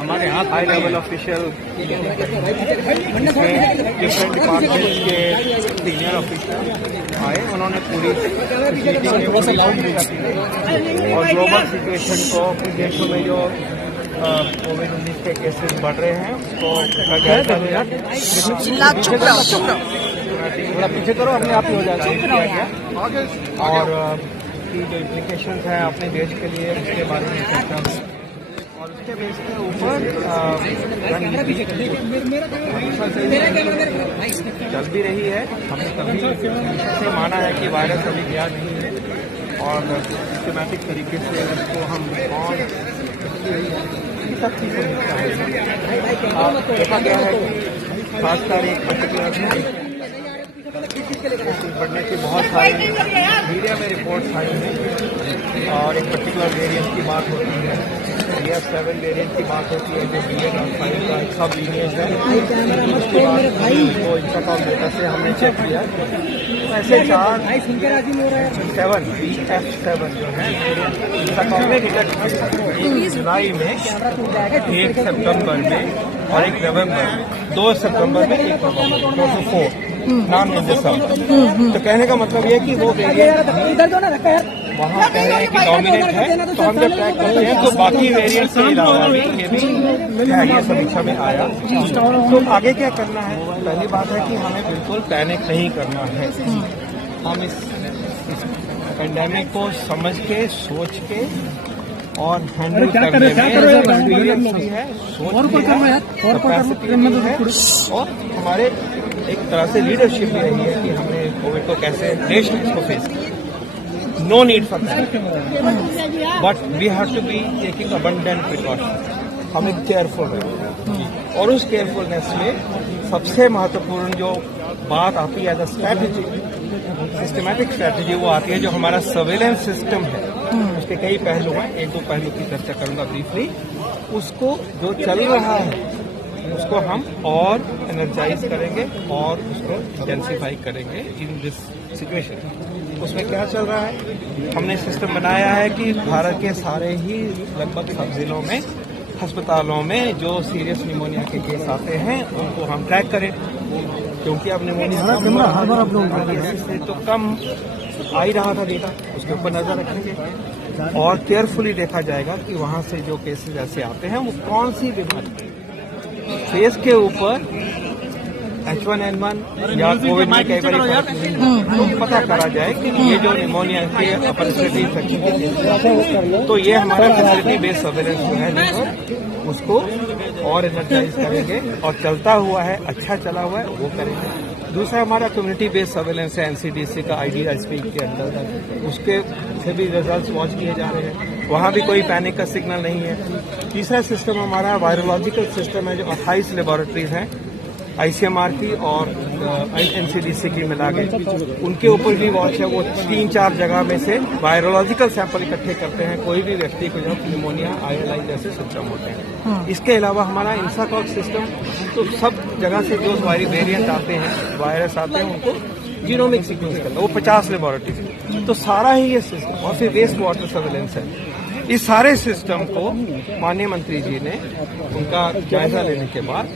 हमारे यहाँ high level official different department के सीनियर ऑफिसर आए, उन्होंने पूरी और ग्लोबल सिचुएशन को देशों में जो कोविड-19 के केसेस बढ़ रहे हैं उसको थोड़ा पीछे करो, अपने आप ही हो जाएगा। और की जो इम्प्लीकेशंस हैं अपने देश के लिए उसके बारे में चर्चा हुई और उसके बेस के ऊपर चल भी रही है। हमने कभी से माना है कि वायरस अभी गया नहीं है और सिस्टमैटिक तरीके से उसको हम और तक की समस्या है। देखा गया है कि खासकर एक पर्टिकुलर बढ़ने की बहुत सारी मीडिया में रिपोर्ट्स आई हैं और एक पर्टिकुलर वेरिएंट की बात होती है, BF7 वेरिएंट की बात होती है जो BA.5 का सब लीनिएज है। उसके बाद वो इंस्टाकॉम डेटा से हमने चेक किया, ऐसे 4-7 BF7 जो है इंस्टाकॉम में डिटेक्ट किया, एक जुलाई में, 1 सितंबर में और 1 नवंबर में, 2 सितंबर में, 1 नवंबर 4 नाम निर्देशक। तो कहने का मतलब ये कि वो वेरिएंट वहाँ कह रहे हैं कि डोमिनेट है, तो हम जब ट्रैक करते हैं तो बाकी वेरिएंट से अलावा भी ये भी ये समीक्षा में आया। तो आगे क्या करना है? पहली बात है कि हमें बिल्कुल पैनिक नहीं करना है। हम इस पेंडेमिक को समझ के, सोच के और हैंडल करने में एक्सपीरियंस भी है, सोच भी है, कैपेसिटी भी है और हमारे एक तरह से लीडरशिप भी रही है कि हमने कोविड को कैसे देश में इसको फेस किया। No need for that, but we have to be taking abundant precaution. हमें केयरफुल रहना और उस केयरफुलनेस में सबसे महत्वपूर्ण जो बात आती है, स्ट्रैटेजी, सिस्टमैटिक स्ट्रैटेजी, वो आती है जो हमारा सर्वेलेंस सिस्टम है। उसके कई पहलू हैं, 1-2 पहलू की चर्चा करूंगा ब्रीफली। उसको जो चल रहा है उसको हम और एनर्जाइज करेंगे और उसको इंटेंसिफाई करेंगे इन दिस सिचुएशन। उसमें क्या चल रहा है? हमने सिस्टम बनाया है कि भारत के सारे ही लगभग सब जिलों में, अस्पतालों में जो सीरियस निमोनिया के केस आते हैं उनको हम ट्रैक करें, क्योंकि अब निमोनिया से तो कम आ ही रहा था डेटा, उसके ऊपर नजर रखेंगे और केयरफुली देखा जाएगा कि वहां से जो केसेस ऐसे आते हैं वो कौन सी बीमारी फेस के ऊपर H1N1 या कोविड में कई बार तो पता करा जाए कि ये जो निमोनिया के अपॉर्चुनिटी इन्फेक्शन तो ये हमारा फैसिलिटी बेस्ड सर्वेलेंस जो है उसको और एनर्जाइज करेंगे और चलता हुआ है, अच्छा चला हुआ है वो करेंगे। दूसरा हमारा कम्युनिटी बेस्ड सर्वेलेंस है, NCDC का IDSP के अंदर, उसके से भी रिजल्ट्स वॉच किए जा रहे हैं, वहाँ भी कोई पैनिक का सिग्नल नहीं है। तीसरा सिस्टम हमारा वायरोलॉजिकल सिस्टम है जो 28 लेबोरेटरीज हैं ICMR की और NCDC की मिला के, उनके ऊपर भी वॉच है। वो 3-4 जगह में से वायरोलॉजिकल सैंपल इकट्ठे करते हैं कोई भी व्यक्ति को जब निमोनिया, ILI जैसे सिम्टम होते हैं। इसके अलावा हमारा इंसाकॉक सिस्टम, तो सब जगह से जो वेरिएंट आते हैं, वायरस आते हैं, उनको जीनोमिक सीक्वेंस करता है, वो 50 लेबोरेटरी। तो सारा ही ये सिस्टम और फिर वेस्ट वाटर सर्वेलेंस है। इस सारे सिस्टम को माननीय मंत्री जी ने उनका जायजा लेने के बाद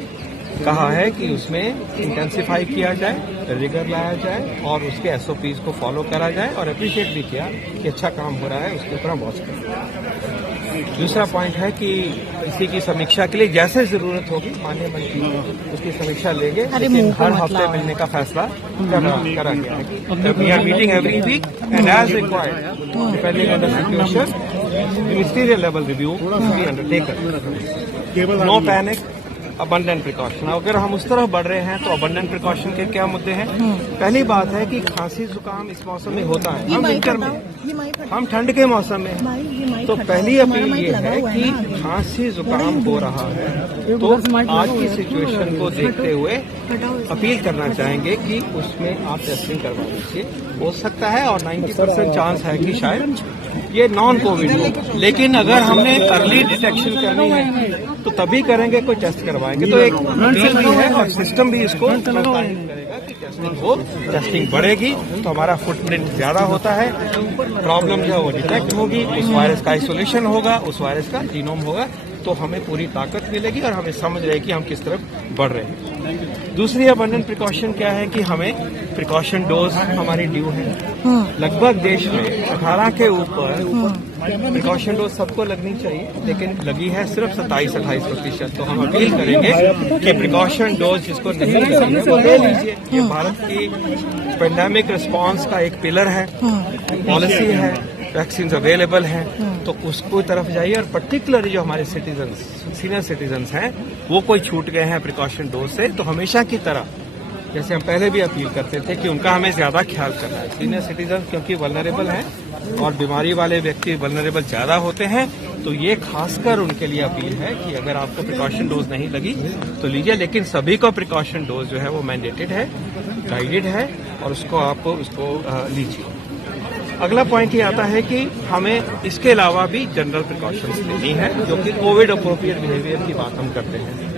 कहा है कि उसमें इंटेंसिफाई किया जाए, रिगर लाया जाए और उसके SOPs को फॉलो करा जाए और अप्रिशिएट भी किया कि अच्छा काम हो रहा है, उसके ऊपर हम वॉच करें। दूसरा पॉइंट है कि इसी की समीक्षा के लिए जैसे जरूरत होगी माननीय मंत्री उसकी समीक्षा लेंगे, लेकिन हर हफ्ते मिलने का फैसला करा गया है। We are meeting every week and as required depending on the situation ministerial level review be undertaken. No panic, abundant precaution. अगर हम उस तरफ बढ़ रहे हैं तो अबंडेंट प्रिकॉशन के क्या मुद्दे हैं? पहली बात है कि खांसी जुकाम इस मौसम में होता है, हम विंटर में, हम ठंड के मौसम में। तो पहली अपील ये है कि खांसी जुकाम हो रहा है तो आज की सिचुएशन को देखते हुए अपील करना चाहेंगे कि उसमें आप टेस्टिंग करवा लीजिए। हो सकता है और 90% चांस है कि शायद ये नॉन कोविड हो, लेकिन अगर हमने अर्ली डिटेक्शन करनी है तो तभी करेंगे, कोई टेस्ट करवाएंगे। तो एक अपील भी है और सिस्टम भी इसको करेगा कि टेस्टिंग हो, टेस्टिंग बढ़ेगी तो हमारा फुटप्रिंट ज्यादा होता है, प्रॉब्लम जो है वो डिटेक्ट होगी, उस वायरस का आइसोलेशन होगा, उस वायरस का जीनोम होगा, तो हमें पूरी ताकत मिलेगी और हमें समझ रहेगी हम किस तरफ बढ़ रहे हैं। दूसरी अबंडेंट प्रिकॉशन क्या है कि हमें प्रिकॉशन डोज हमारी ड्यू है। लगभग देश में 18 के ऊपर प्रिकॉशन डोज सबको लगनी चाहिए, लेकिन लगी है सिर्फ 27-28%। तो हम अपील करेंगे कि प्रिकॉशन डोज जिसको नहीं लगी है वो ले लीजिए। ये भारत की पेंडेमिक रिस्पांस का एक पिलर है, पॉलिसी है, वैक्सीन अवेलेबल हैं, तो उसको तरफ जाइए। और पर्टिकुलरली जो हमारे सिटीजन्स, सीनियर सिटीजन्स हैं, वो कोई छूट गए हैं प्रिकॉशन डोज से, तो हमेशा की तरह जैसे हम पहले भी अपील करते थे कि उनका हमें ज्यादा ख्याल करना है। सीनियर सिटीजन क्योंकि वल्नरेबल हैं और बीमारी वाले व्यक्ति वल्नरेबल ज्यादा होते हैं, तो ये खासकर उनके लिए अपील है कि अगर आपको प्रिकॉशन डोज नहीं लगी तो लीजिए, लेकिन सभी को प्रिकॉशन डोज जो है वो मैंडेटेड है, गाइडेड है, और उसको लीजिए। अगला पॉइंट ये आता है कि हमें इसके अलावा भी जनरल प्रिकॉशंस लेनी है, जो कि कोविड अप्रोप्रिएट बिहेवियर की बात हम करते हैं।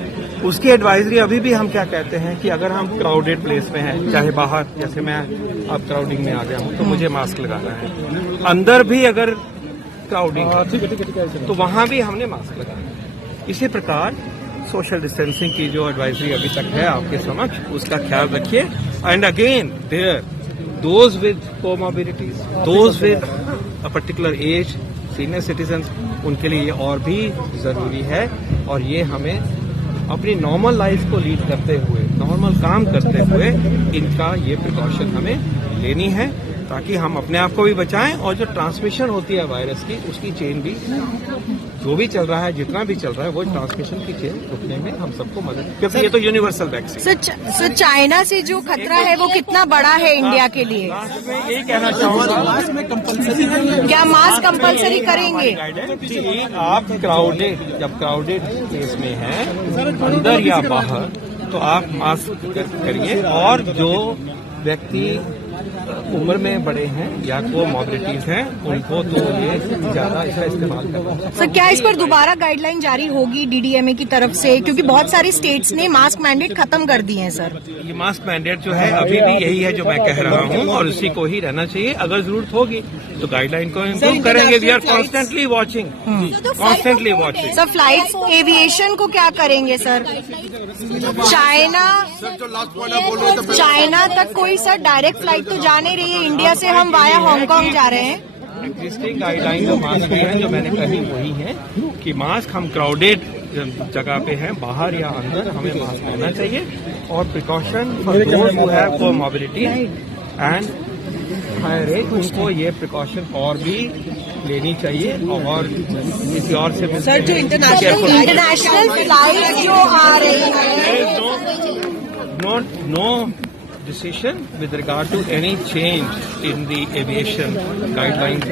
उसकी एडवाइजरी अभी भी हम क्या कहते हैं कि अगर हम क्राउडेड प्लेस में हैं, चाहे बाहर, जैसे मैं अब क्राउडिंग में आ गया हूं, तो मुझे मास्क लगाना है। अंदर भी अगर क्राउडिंग है तो वहां भी हमने मास्क लगाना है। इसी प्रकार सोशल डिस्टेंसिंग की जो एडवाइजरी अभी तक है आपके समक्ष, उसका ख्याल रखिए। And again those with comorbidities, those with a particular age, senior citizens, उनके लिए ये और भी जरूरी है। और ये हमें अपनी नॉर्मल लाइफ को लीड करते हुए, नॉर्मल काम करते हुए इनका ये प्रिकॉशन हमें लेनी है, ताकि हम अपने आप को भी बचाएं और जो ट्रांसमिशन होती है वायरस की, उसकी चेन भी, जो भी चल रहा है, जितना भी चल रहा है, वो ट्रांसमिशन की चेन रुकने में हम सबको मदद, क्योंकि ये तो यूनिवर्सल वैक्सीन। सर चाइना से जो खतरा है वो कितना बड़ा है इंडिया के लिए? मैं यही कहना चाहूंगा, क्या मास्क कंपलसरी करेंगे? आप जब क्राउडेड प्लेस में हैं, अंदर या बाहर, तो आप मास्क करिए। और जो व्यक्ति उम्र में बड़े हैं या कोमॉर्बिडिटीज हैं, उनको तो ये ज्यादा इसका इस्तेमाल करना चाहिए। सर क्या इस पर दोबारा गाइडलाइन जारी होगी डीडीएमए की तरफ से, क्योंकि बहुत सारी स्टेट्स ने मास्क मैंडेट खत्म कर दिए हैं सर? ये मास्क मैंडेट जो है अभी भी यही है जो मैं कह रहा हूँ, और उसी को ही रहना चाहिए। अगर जरूरत होगी तो गाइडलाइन को इम्प्रूव करेंगे। We are constantly watching, constantly watching. Sir flight aviation को क्या करेंगे सर? चाइना तक कोई सर डायरेक्ट फ्लाइट तो जा नहीं रही है इंडिया से, हम वाया हांगकांग जा रहे हैं। एग्जिस्टिंग गाइडलाइन जो मास्क की है, जो मैंने कही वही है कि मास्क हम क्राउडेड जगह पे हैं, बाहर या अंदर, हमें मास्क लेना चाहिए। और precaution for those who have comorbidity and higher age, उनको ये प्रिकॉशन और भी लेनी चाहिए। और किसी और से सर जो इंटरनेशनल फ्लाइट जो आ रही है, no decision with regard to any change in the aviation guidelines.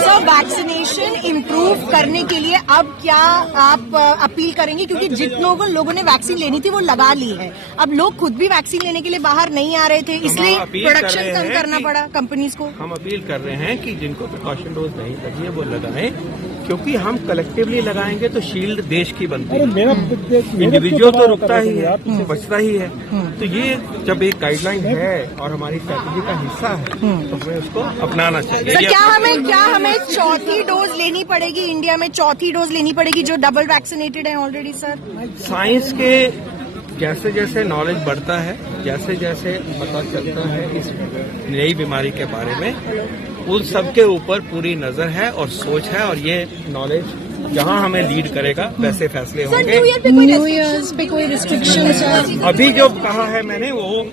Sir vaccination improve करने के लिए अब क्या आप अपील करेंगे? क्योंकि जिन लोगों ने वैक्सीन लेनी थी वो लगा ली है, अब लोग खुद भी वैक्सीन लेने के लिए बाहर नहीं आ रहे थे, इसलिए प्रोडक्शन कम करना पड़ा कंपनीज को। हम अपील कर रहे हैं कि जिनको प्रिकॉशन डोज नहीं लगी है वो लगाएं, क्योंकि हम कलेक्टिवली लगाएंगे तो शील्ड देश की बनती है। इंडिविजुअल तो रुकता ही है, बचता ही है। तो ये जब एक गाइडलाइन है और हमारी स्ट्रैटेजी का हिस्सा है, तो हमें उसको अपनाना चाहिए। सर क्या हमें चौथी डोज लेनी पड़ेगी? इंडिया में चौथी डोज लेनी पड़ेगी जो डबल वैक्सीनेटेड है ऑलरेडी सर? साइंस के जैसे जैसे नॉलेज बढ़ता है, जैसे जैसे पता चलता है इस नई बीमारी के बारे में, उन सबके ऊपर पूरी नजर है और सोच है, और ये नॉलेज जहां हमें लीड करेगा वैसे फैसले होंगे। न्यू ईयर्स पे कोई रिस्ट्रिक्शन? अभी जो कहा है मैंने, वो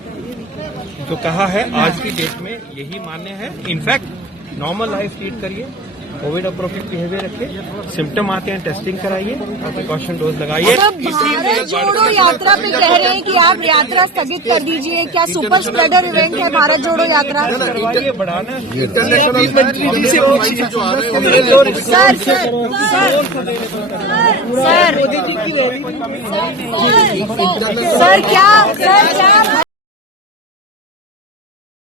जो कहा है आज की डेट में यही मान्य है। इनफैक्ट नॉर्मल लाइफ लीड करिए, कोविड अप्रोप्रिएट बिहेवियर रखिए, सिम्टम आते हैं टेस्टिंग कराइए और प्रिकॉशन डोज लगाइए। भारत जोड़ो यात्रा पे कह रहे हैं कि आप यात्रा स्थगित कर दीजिए, क्या सुपर स्प्रेडर इवेंट है भारत जोड़ो यात्रा? करवाइए, बढ़ाना। सर क्या